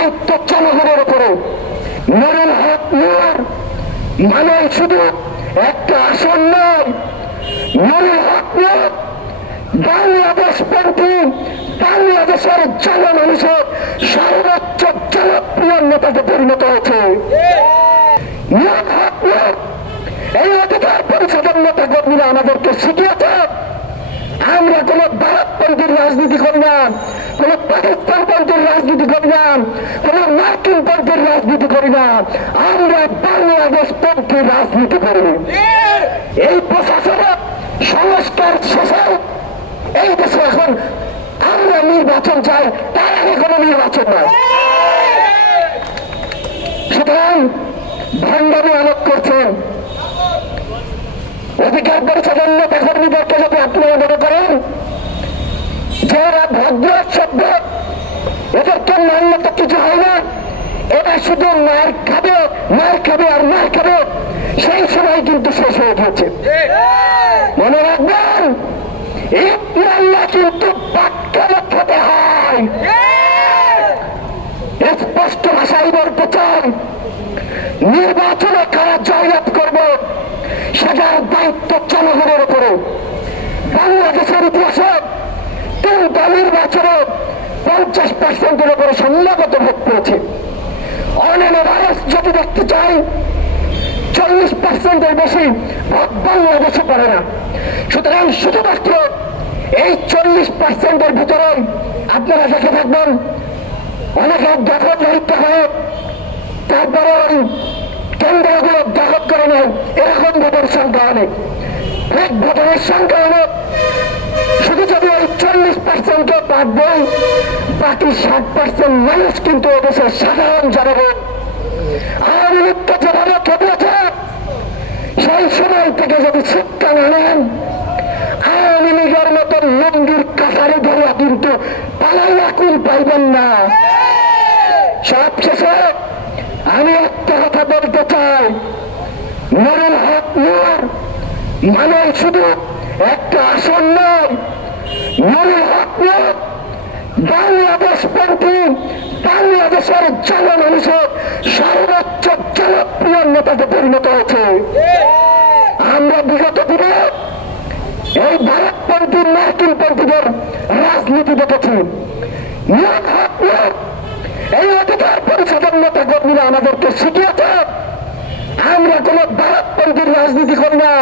দায়িত্ব জনগণের উপরে। নুরুল হক নূর মানে শুধু একটা আসন নয়, নুরুল হক নূর বাংলাদেশপন্থী বাংলাদেশের জনমানুষের সর্বোচ্চ জনপ্রিয় নেতাকে পরিণত হয়েছে। নুরুল হক নূর এই অধিকার পরিষদের নেতা কর্মীরা আমাদেরকে শিখিয়েছে আমরা কোন ভারতপন্থীর রাজনীতি করি না, কোন পাকিস্তানপন্থীর রাজনীতি করি না, কোন মার্কিনপন্থীর রাজনীতি করি না, আমরা বাংলাদেশপন্থীর রাজনীতি করি। এই প্রশাসনের সংস্কার শেষে এই দেশে এখন আমরা নির্বাচন চাই, তার আগে কোনো নির্বাচন নয়। সুতরাং ভণ্ডামি আলোক করছেন অধিকার পরিষদের নেতা কর্মীদেরকে যদি আপনারা মনে করেন যে এরা ভদ্র সভ্য, এদেরকে মানলে তো কিছু হয় না, এরা শুধু মার খাবে আর মার খাবে, সেই সময় কিন্তু শেষ হয়ে গিয়েছে। মনে রাখবেন ইসলামে কিন্তু বাক্যে খেতে হয়। স্পষ্ট ভাষায় বলতে চাই নির্বাচনে কারা জয়লাভ করবে সেটার দায়িত্ব জনগণের উপরে। বাংলাদেশের ইতিহাসে 3টা নির্বাচনে 50% উপরে সম্মাগত ভোট পেয়েছে। অন্যান্য ভারত যদি দেখতে চাই 40% বেশি ভোট বাংলাদেশে পড়ে না। সুতরাং শুধুমাত্র এই 40% ভিতরে আপনারা দেখে থাকবেন অনেকে দখল দায়িত্ব হয়, তারপরে ওই কেন্দ্রগুলো দখল করে নেয়, এরকম ভোটের সংখ্যা অনেক, এক ভোটারের সংখ্যা অনেক। শুধু যদি ওই 40%কে বাদ দেয় বাকি 60% মানুষ কিন্তু এদেশের সাধারণ জনগণ। আওয়ামী লীগকে যেভাবে খেটেছে সেই সময় থেকে যদি শিক্ষা না নেন আওয়ামী লীগের মতো লঙ্গির কাছারি ধরিয়া কিন্তু পালাইয়া কুল পাইবেন না। সবশেষে আমি একটা কথা বলতে চাই, নুরুল হক নূর মানে শুধু একটা আসন নয়, নুরুল হক নূর বাংলাদেশপন্থী বাংলাদেশের জনমানুষের সর্বোচ্চ জনপ্রিয় নেতাকে পরিণত হয়েছে। আমরা বিগত দিনে এই ভারতপন্থী মার্কিনপন্থীদের রাজনীতি দেখেছি। নুরুল হক নূর এই অধিকার পরিষদের নেতা কর্মীরা আমাদেরকে শিখিয়েছে আমরা কোন ভারতপন্থীর রাজনীতি করি না,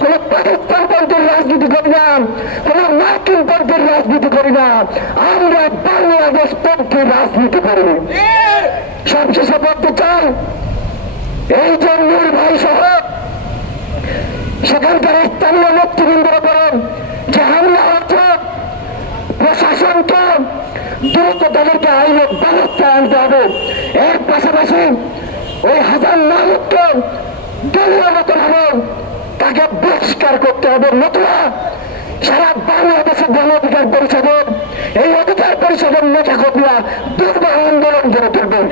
কোন পাকিস্তানপন্থীর রাজনীতি করি না, কোন মার্কিনপন্থীর রাজনীতি করি না, আমরা বাংলাদেশপন্থীর রাজনীতি করি। সবশেষে বলতে চাই এই যে নূর ভাই সহ সেখানকার স্থানীয় নেতৃবৃন্দরা বলেন যে হামলা হচ্ছে, প্রশাসনকে দ্রুত তাদেরকে আইনের ব্যবস্থা আনতে হবে। এর পাশাপাশি ওই হাসান মাহমুদকে দলীয় মতো ভাবে তাকে বহিষ্কার করতে হবে, নতুবা সারা বাংলাদেশের গণ অধিকার পরিষদের এই অধিকার পরিষদের নেতা কর্মীরা দুর্বল আন্দোলন গড়ে তুলবেন।